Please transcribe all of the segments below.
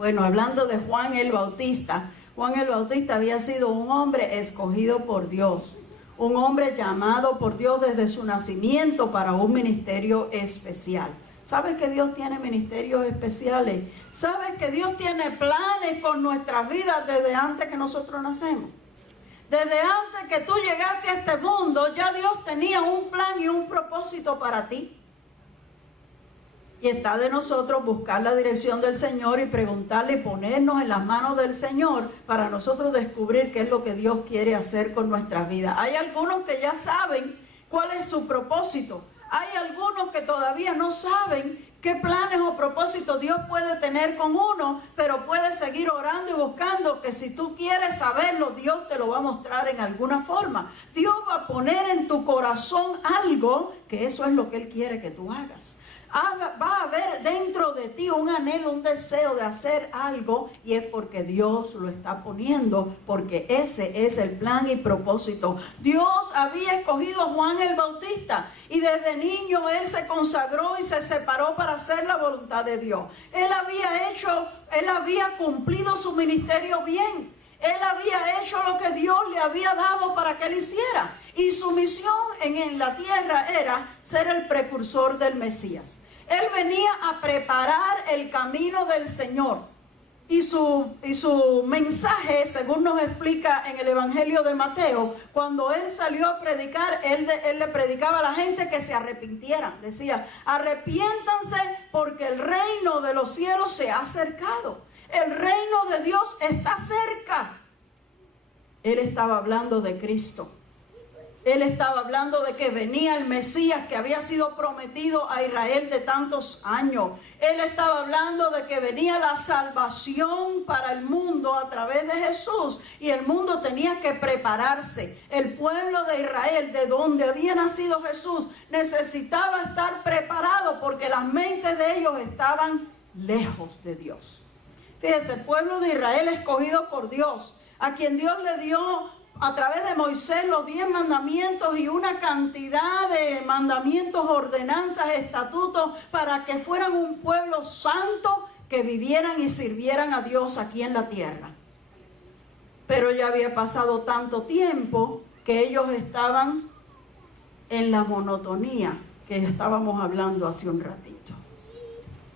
Bueno, hablando de Juan el Bautista había sido un hombre escogido por Dios, un hombre llamado por Dios desde su nacimiento para un ministerio especial. ¿Sabes que Dios tiene ministerios especiales? ¿Sabes que Dios tiene planes con nuestras vidas desde antes que nosotros nacemos? Desde antes que tú llegaste a este mundo, ya Dios tenía un plan y un propósito para ti. Y está de nosotros buscar la dirección del Señor y preguntarle y ponernos en las manos del Señor para nosotros descubrir qué es lo que Dios quiere hacer con nuestras vidas. Hay algunos que ya saben cuál es su propósito. Hay algunos que todavía no saben qué planes o propósitos Dios puede tener con uno, pero puede seguir orando y buscando, que si tú quieres saberlo, Dios te lo va a mostrar en alguna forma. Dios va a poner en tu corazón algo, que eso es lo que Él quiere que tú hagas. Va a haber dentro de ti un anhelo, un deseo de hacer algo, y es porque Dios lo está poniendo, porque ese es el plan y propósito. Dios había escogido a Juan el Bautista y desde niño él se consagró y se separó para hacer la voluntad de Dios. Él había cumplido su ministerio bien. Él había hecho lo que Dios le había dado para que él hiciera. Y su misión en la tierra era ser el precursor del Mesías. Él venía a preparar el camino del Señor. Y su mensaje, según nos explica en el Evangelio de Mateo, cuando él salió a predicar, él le predicaba a la gente que se arrepintieran. Decía, arrepiéntanse porque el reino de los cielos se ha acercado. El reino de Dios está cerca. Él estaba hablando de Cristo. Él estaba hablando de que venía el Mesías que había sido prometido a Israel de tantos años. Él estaba hablando de que venía la salvación para el mundo a través de Jesús. Y el mundo tenía que prepararse. El pueblo de Israel, de donde había nacido Jesús, necesitaba estar preparado porque las mentes de ellos estaban lejos de Dios. Fíjese, el pueblo de Israel escogido por Dios, a quien Dios le dio a través de Moisés los 10 mandamientos y una cantidad de mandamientos, ordenanzas, estatutos, para que fueran un pueblo santo, que vivieran y sirvieran a Dios aquí en la tierra. Pero ya había pasado tanto tiempo que ellos estaban en la monotonía que estábamos hablando hace un ratito.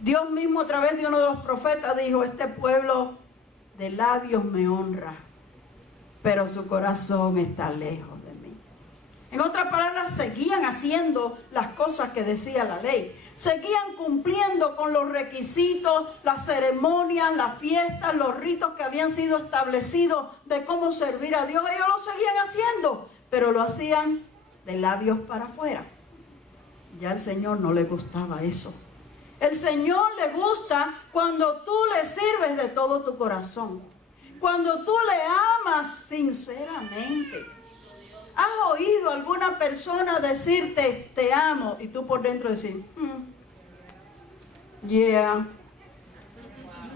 Dios mismo a través de uno de los profetas dijo, este pueblo de labios me honra, pero su corazón está lejos de mí. En otras palabras, seguían haciendo las cosas que decía la ley. Seguían cumpliendo con los requisitos, las ceremonias, las fiestas, los ritos que habían sido establecidos de cómo servir a Dios. Ellos lo seguían haciendo, pero lo hacían de labios para afuera. Ya al Señor no le gustaba eso. El Señor le gusta cuando tú le sirves de todo tu corazón. Cuando tú le amas sinceramente. ¿Has oído a alguna persona decirte te amo y tú por dentro decir yeah?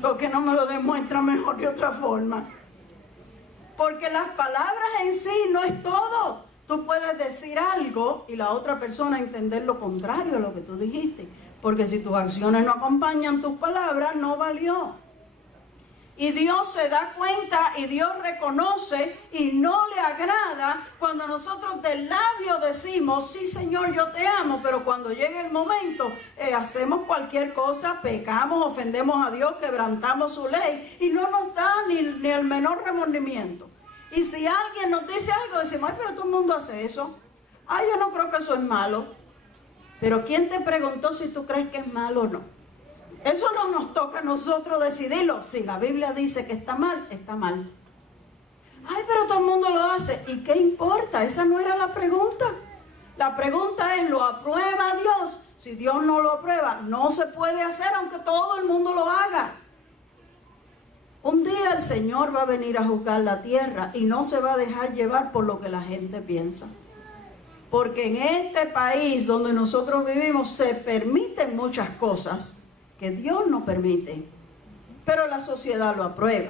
Porque no me lo demuestra mejor de otra forma. Porque las palabras en sí no es todo. Tú puedes decir algo y la otra persona entender lo contrario a lo que tú dijiste. Porque si tus acciones no acompañan tus palabras, no valió. Y Dios se da cuenta y Dios reconoce y no le agrada cuando nosotros del labio decimos, sí Señor, yo te amo, pero cuando llegue el momento hacemos cualquier cosa, pecamos, ofendemos a Dios, quebrantamos su ley y no nos da ni el menor remordimiento. Y si alguien nos dice algo, decimos, ay, pero todo el mundo hace eso. Ay, yo no creo que eso es malo. Pero ¿quién te preguntó si tú crees que es malo o no? Eso no nos toca a nosotros decidirlo. Si la Biblia dice que está mal, está mal. Ay, pero todo el mundo lo hace. ¿Y qué importa? Esa no era la pregunta. La pregunta es, ¿lo aprueba Dios? Si Dios no lo aprueba, no se puede hacer aunque todo el mundo lo haga. Un día el Señor va a venir a juzgar la tierra y no se va a dejar llevar por lo que la gente piensa. Porque en este país donde nosotros vivimos se permiten muchas cosas que Dios no permite, pero la sociedad lo aprueba.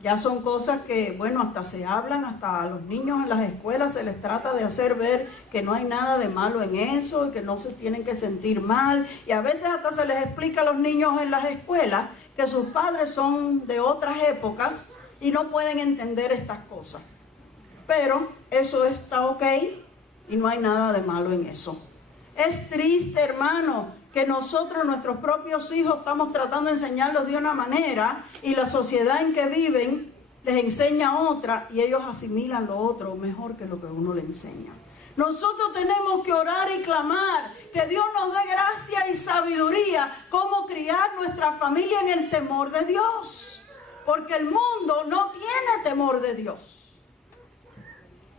Ya son cosas que, bueno, hasta se hablan, hasta a los niños en las escuelas se les trata de hacer ver que no hay nada de malo en eso y que no se tienen que sentir mal. Y a veces hasta se les explica a los niños en las escuelas que sus padres son de otras épocas y no pueden entender estas cosas. Pero eso está ok y no hay nada de malo en eso. Es triste, hermano, que nosotros, nuestros propios hijos, estamos tratando de enseñarlos de una manera y la sociedad en que viven les enseña otra y ellos asimilan lo otro mejor que lo que uno le enseña. Nosotros tenemos que orar y clamar que Dios nos dé gracia y sabiduría cómo criar nuestra familia en el temor de Dios. Porque el mundo no tiene temor de Dios.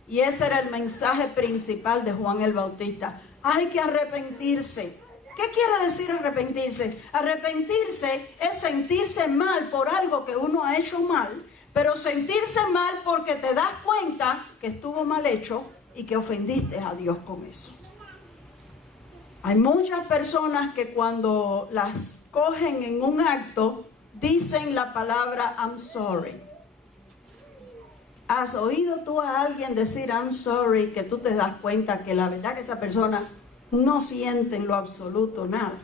Y ese era el mensaje principal de Juan el Bautista. Hay que arrepentirse. ¿Qué quiere decir arrepentirse? Arrepentirse es sentirse mal por algo que uno ha hecho mal, pero sentirse mal porque te das cuenta que estuvo mal hecho y que ofendiste a Dios con eso. Hay muchas personas que cuando las cogen en un acto dicen la palabra I'm sorry. ¿Has oído tú a alguien decir I'm sorry que tú te das cuenta que la verdad que esa persona no siente en lo absoluto nada?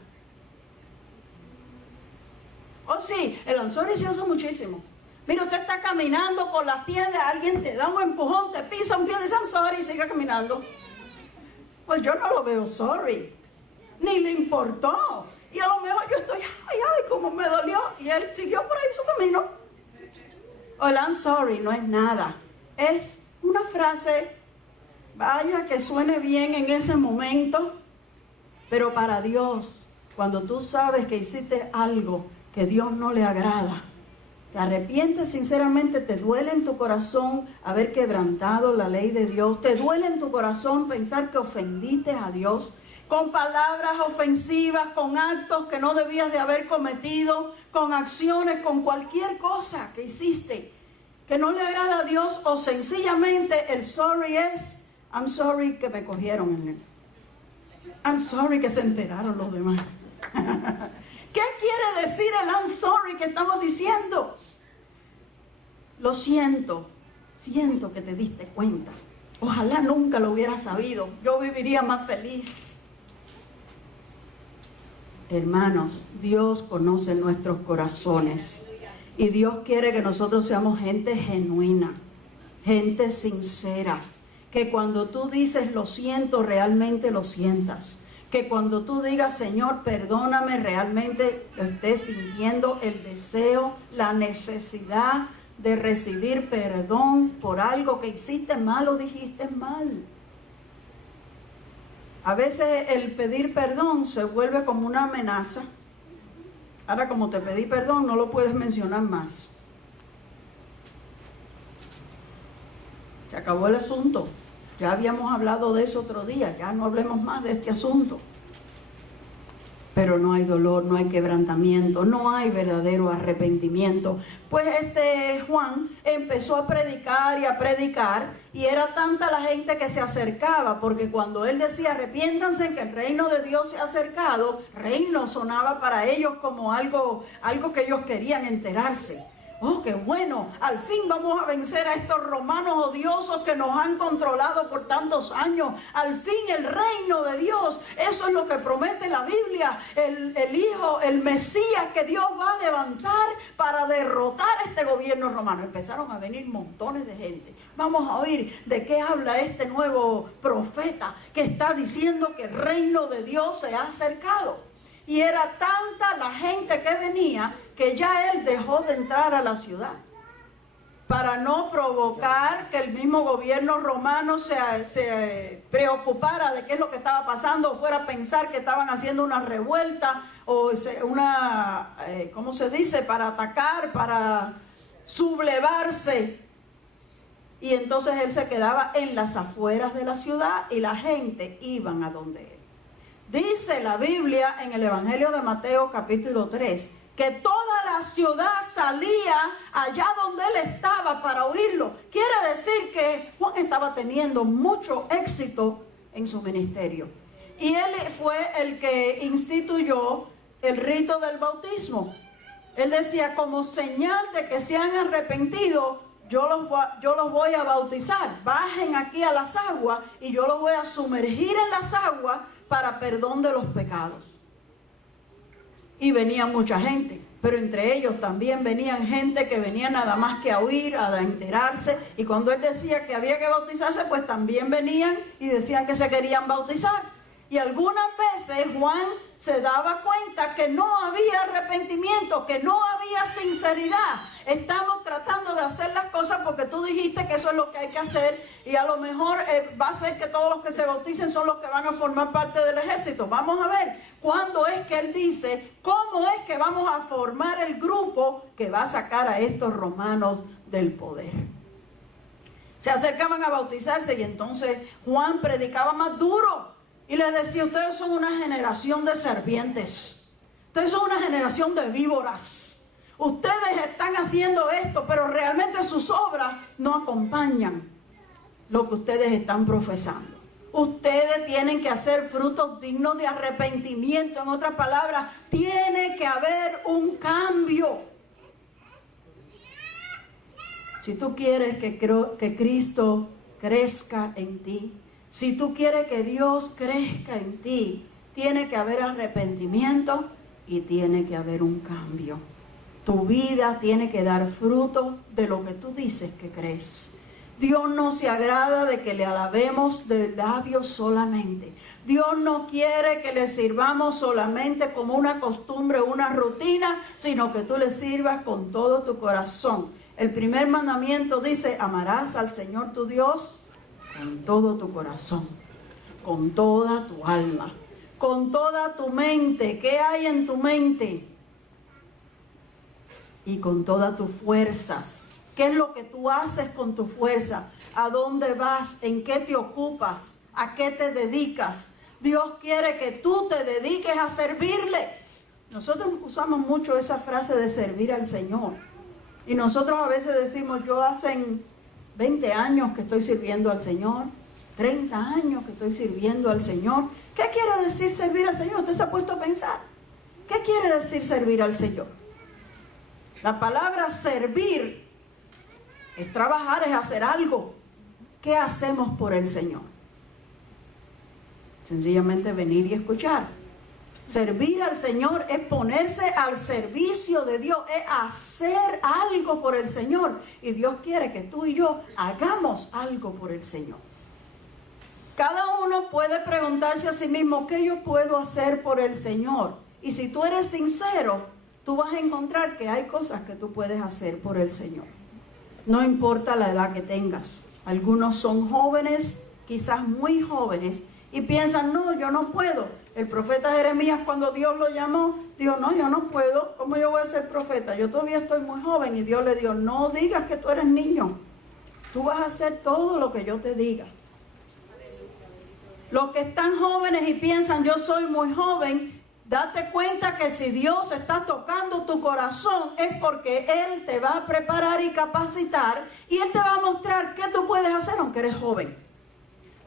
Oh sí, el I'm sorry se usa muchísimo. Mira, usted está caminando por las tiendas, alguien te da un empujón, te pisa un pie, dice I'm sorry y sigue caminando. Pues yo no lo veo sorry, ni le importó. Y a lo mejor yo estoy, ay, cómo me dolió. Y él siguió por ahí su camino. O el I'm sorry no es nada. Es una frase, vaya que suene bien en ese momento. Pero para Dios, cuando tú sabes que hiciste algo que Dios no le agrada, te arrepientes sinceramente, te duele en tu corazón haber quebrantado la ley de Dios. Te duele en tu corazón pensar que ofendiste a Dios con palabras ofensivas, con actos que no debías de haber cometido, con acciones, con cualquier cosa que hiciste que no le agrada a Dios, o sencillamente el sorry es I'm sorry que me cogieron en él. I'm sorry que se enteraron los demás. ¿Qué quiere decir el I'm sorry que estamos diciendo? Lo siento que te diste cuenta. Ojalá nunca lo hubiera sabido. Yo viviría más feliz. Hermanos, Dios conoce nuestros corazones. Y Dios quiere que nosotros seamos gente genuina, gente sincera. Que cuando tú dices lo siento, realmente lo sientas. Que cuando tú digas, Señor, perdóname, realmente estés sintiendo el deseo, la necesidad de recibir perdón por algo que hiciste mal o dijiste mal. A veces el pedir perdón se vuelve como una amenaza. Ahora, como te pedí perdón, no lo puedes mencionar más. Se acabó el asunto. Ya habíamos hablado de eso otro día, ya no hablemos más de este asunto. Pero no hay dolor, no hay quebrantamiento, no hay verdadero arrepentimiento. Pues Juan empezó a predicar y era tanta la gente que se acercaba, porque cuando él decía arrepiéntanse que el reino de Dios se ha acercado, reino sonaba para ellos como algo que ellos querían enterarse. Oh, qué bueno, al fin vamos a vencer a estos romanos odiosos que nos han controlado por tantos años. Al fin el reino de Dios, eso es lo que promete la Biblia. El Hijo, el Mesías que Dios va a levantar para derrotar este gobierno romano. Empezaron a venir montones de gente. Vamos a oír de qué habla este nuevo profeta que está diciendo que el reino de Dios se ha acercado. Y era tanta la gente que venía que ya él dejó de entrar a la ciudad para no provocar que el mismo gobierno romano se preocupara de qué es lo que estaba pasando, o fuera a pensar que estaban haciendo una revuelta o ¿cómo se dice? Para atacar, para sublevarse. Y entonces él se quedaba en las afueras de la ciudad y la gente iban a donde él. Dice la Biblia en el Evangelio de Mateo capítulo 3 que toda la ciudad salía allá donde él estaba para oírlo. Quiere decir que Juan estaba teniendo mucho éxito en su ministerio. Y él fue el que instituyó el rito del bautismo. Él decía, como señal de que se han arrepentido, yo los voy a bautizar. Bajen aquí a las aguas y yo los voy a sumergir en las aguas para perdón de los pecados. Y venía mucha gente. Pero entre ellos también venían gente que venía nada más que a oír, a enterarse. Y cuando él decía que había que bautizarse, pues también venían y decían que se querían bautizar. Y algunas veces Juan se daba cuenta que no había arrepentimiento, que no había sinceridad. Estamos tratando de hacer las cosas porque tú dijiste que eso es lo que hay que hacer, y a lo mejor va a ser que todos los que se bauticen son los que van a formar parte del ejército. Vamos a ver cuándo es que él dice, cómo es que vamos a formar el grupo que va a sacar a estos romanos del poder. Se acercaban a bautizarse y entonces Juan predicaba más duro. Y les decía, ustedes son una generación de serpientes. Ustedes son una generación de víboras. Ustedes están haciendo esto, pero realmente sus obras no acompañan lo que ustedes están profesando. Ustedes tienen que hacer frutos dignos de arrepentimiento. En otras palabras, tiene que haber un cambio. Si tú quieres que Cristo crezca en ti, si tú quieres que Dios crezca en ti, tiene que haber arrepentimiento y tiene que haber un cambio. Tu vida tiene que dar fruto de lo que tú dices que crees. Dios no se agrada de que le alabemos de labios solamente. Dios no quiere que le sirvamos solamente como una costumbre, una rutina, sino que tú le sirvas con todo tu corazón. El primer mandamiento dice, amarás al Señor tu Dios con todo tu corazón, con toda tu alma, con toda tu mente. ¿Qué hay en tu mente? Y con todas tus fuerzas. ¿Qué es lo que tú haces con tu fuerza? ¿A dónde vas? ¿En qué te ocupas? ¿A qué te dedicas? Dios quiere que tú te dediques a servirle. Nosotros usamos mucho esa frase de servir al Señor. Y nosotros a veces decimos, yo hace 20 años que estoy sirviendo al Señor, 30 años que estoy sirviendo al Señor. ¿Qué quiere decir servir al Señor? ¿Usted se ha puesto a pensar? ¿Qué quiere decir servir al Señor? La palabra servir es trabajar, es hacer algo. ¿Qué hacemos por el Señor? Sencillamente venir y escuchar. Servir al Señor es ponerse al servicio de Dios, es hacer algo por el Señor. Y Dios quiere que tú y yo hagamos algo por el Señor. Cada uno puede preguntarse a sí mismo, ¿qué yo puedo hacer por el Señor? Y si tú eres sincero, tú vas a encontrar que hay cosas que tú puedes hacer por el Señor. No importa la edad que tengas. Algunos son jóvenes, quizás muy jóvenes, y piensan, no, yo no puedo. El profeta Jeremías, cuando Dios lo llamó, dijo, no, yo no puedo. ¿Cómo yo voy a ser profeta? Yo todavía estoy muy joven. Y Dios le dijo, no digas que tú eres niño. Tú vas a hacer todo lo que yo te diga. Los que están jóvenes y piensan, yo soy muy joven, date cuenta que si Dios está tocando tu corazón es porque Él te va a preparar y capacitar y Él te va a mostrar qué tú puedes hacer aunque eres joven.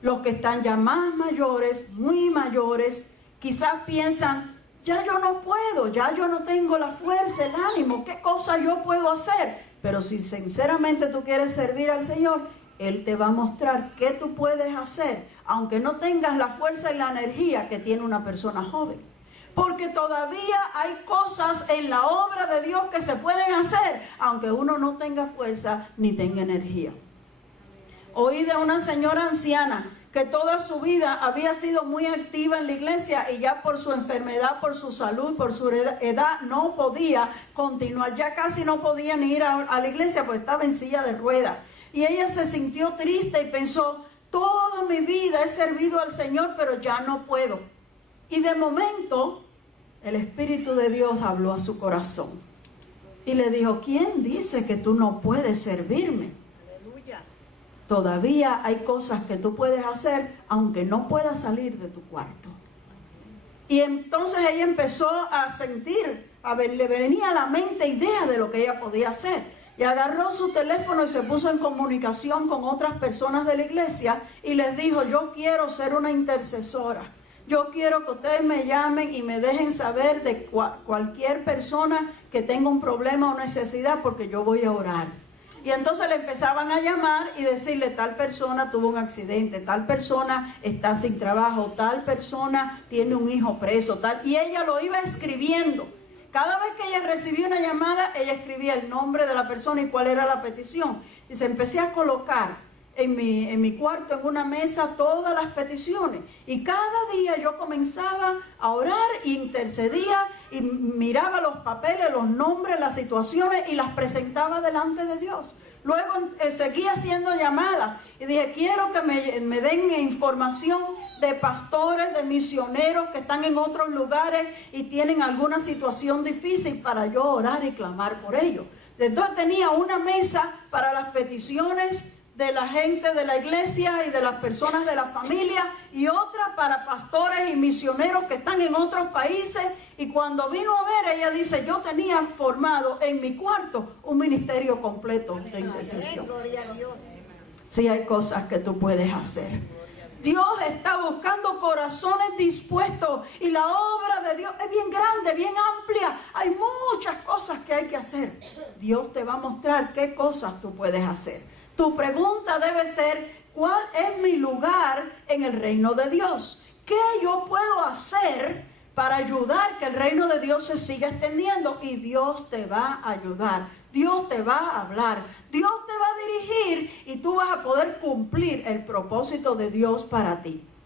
Los que están ya más mayores, muy mayores, quizás piensan, ya yo no puedo, ya yo no tengo la fuerza, el ánimo, ¿qué cosa yo puedo hacer? Pero si sinceramente tú quieres servir al Señor, Él te va a mostrar qué tú puedes hacer, aunque no tengas la fuerza y la energía que tiene una persona joven. Porque todavía hay cosas en la obra de Dios que se pueden hacer, aunque uno no tenga fuerza ni tenga energía. Oí de una señora anciana que toda su vida había sido muy activa en la iglesia y ya por su enfermedad, por su salud, por su edad, no podía continuar. Ya casi no podía ni ir a la iglesia porque estaba en silla de ruedas. Y ella se sintió triste y pensó, toda mi vida he servido al Señor, pero ya no puedo. Y de momento, el Espíritu de Dios habló a su corazón y le dijo, ¿quién dice que tú no puedes servirme? Aleluya. Todavía hay cosas que tú puedes hacer aunque no puedas salir de tu cuarto. Y entonces ella empezó a sentir, le venía a la mente idea de lo que ella podía hacer. Y agarró su teléfono y se puso en comunicación con otras personas de la iglesia y les dijo, yo quiero ser una intercesora. Yo quiero que ustedes me llamen y me dejen saber de cualquier persona que tenga un problema o necesidad porque yo voy a orar. Y entonces le empezaban a llamar y decirle, tal persona tuvo un accidente, tal persona está sin trabajo, tal persona tiene un hijo preso, tal. Y ella lo iba escribiendo. Cada vez que ella recibía una llamada, ella escribía el nombre de la persona y cuál era la petición. Y se empecé a colocar en mi cuarto, en una mesa, todas las peticiones. Y cada día yo comenzaba a orar, intercedía y miraba los papeles, los nombres, las situaciones y las presentaba delante de Dios. Luego seguí haciendo llamadas y dije, quiero que me den información de pastores, de misioneros que están en otros lugares y tienen alguna situación difícil para yo orar y clamar por ellos. Entonces tenía una mesa para las peticiones de la gente de la iglesia y de las personas de la familia, y otra para pastores y misioneros que están en otros países. Y cuando vino a ver, ella dice, yo tenía formado en mi cuarto un ministerio completo de intercesión. Sí, hay cosas que tú puedes hacer. Dios está buscando corazones dispuestos, y la obra de Dios es bien grande, bien amplia. Hay muchas cosas que hay que hacer. Dios te va a mostrar qué cosas tú puedes hacer. Tu pregunta debe ser, ¿cuál es mi lugar en el reino de Dios? ¿Qué yo puedo hacer para ayudar que el reino de Dios se siga extendiendo? Y Dios te va a ayudar, Dios te va a hablar, Dios te va a dirigir y tú vas a poder cumplir el propósito de Dios para ti.